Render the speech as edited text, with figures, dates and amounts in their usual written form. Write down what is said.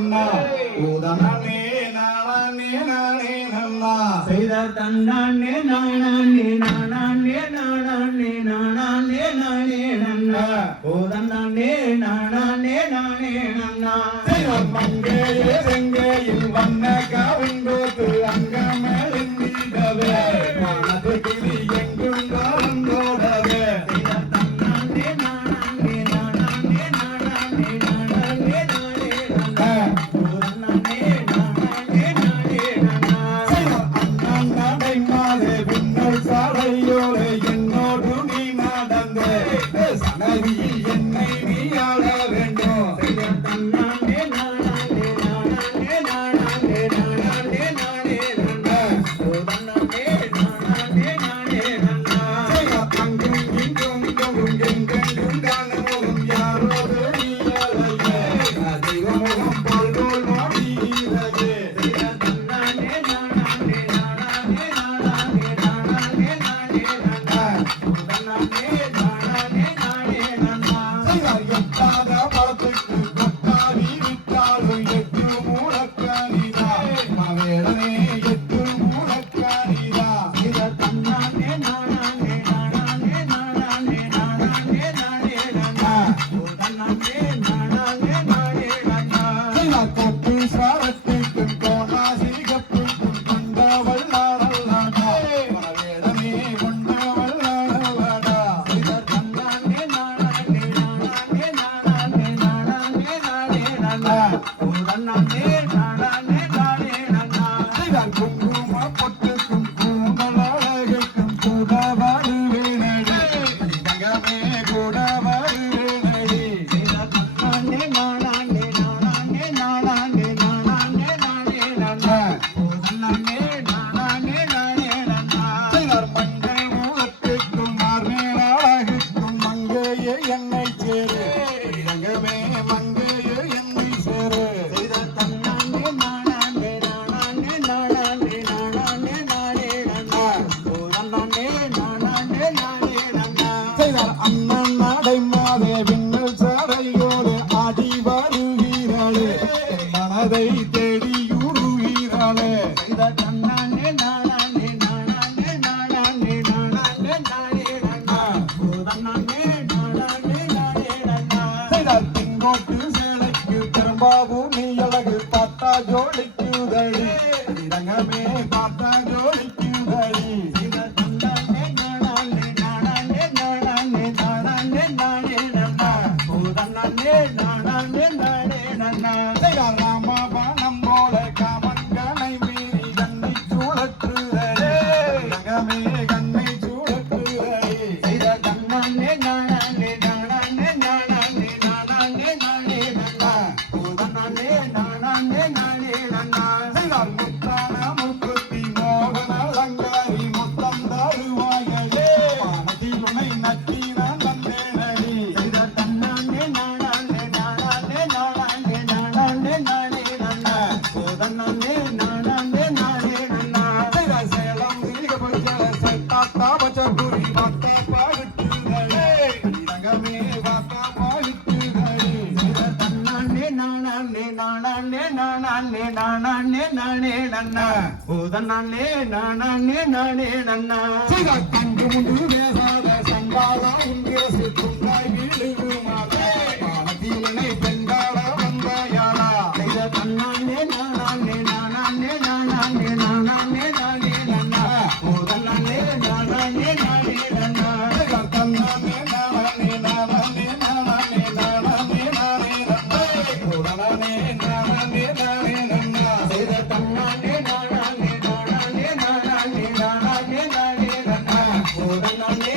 நன்னா உதனே நானே நானே நன்னா செய்த தன்னானே நானே நானே நானே நானே நானே நன்னா உதனே நானே நானே நன்னா மங்கையே செங்கையில் வண்ண காவிங்கோத்து அங்கமேலிடவே மனது கிளி எங்கும் காலந்தோடவே சாலையோடு என்னோடு நீ நடந்து சனவியில் என்னை நீ ஆள வேண்டும் என்னை சேரு ரங்கமே மங்கையே என்னை சேரு செய்த தன்னானே நானே நானே நானே நானே நானே நானே நானே நானே நானே செய்தார் அண்ணன் நடை மாதே விண்ணல் சாரையோடு ஆடி வருகிறாளே மனதை தேடி உருகிறாளே செய்த தன்னானே நானே நானே நானே நானே நானே திரும்பாவும் நீ அழகு பார்த்தா ஜோடிக்குதடி ரங்கமே பார்த்தா ஜோடிக்குதடி ராமபானம் போல காமன்கனை மீறி கண்ணை சூழற்றுதே ரங்கமே கண்ணை சூழற்றுதடி செய்த கண்ணே நானே நானே நானே நானே நானே முத்தான முக்குத்தி மோகன அலங்காரி முத்தம் தருவாயலே மனதில் உனை நட்டி நான் வந்தேனடி செய்த தன்னானே நானே நானே நானே நானே நானே நானே நானே நானே செய்த சேலம் தீர்க்க செத்தாத்தா பச்சபுரி பத்தா பாவிட்டுகளே ரங்கமே பத்தா பாவிட்டுகளே செய்த தன்னானே நானே நானே நானே நானே நானே நன்னா உதனே நானே நானே நன்னா செய்த கண்டு முண்டு பேசாத சண்டாளா உங்கிரசு துண்டாய் வீழுமாதே மானதீனை பெண்டாள வந்தாயாளா செய்த தன்னானே நானே நானே நானே நானே நானே நன்னா உதனே நானே நானே நன்னா செய்த தன்னானே நானே நானே நானே நானே நானே நன்னா உதனே நானே நானே நன்னா செய்த தன்னானே நானே நானே நானே நானே நானே நன்னா உதனே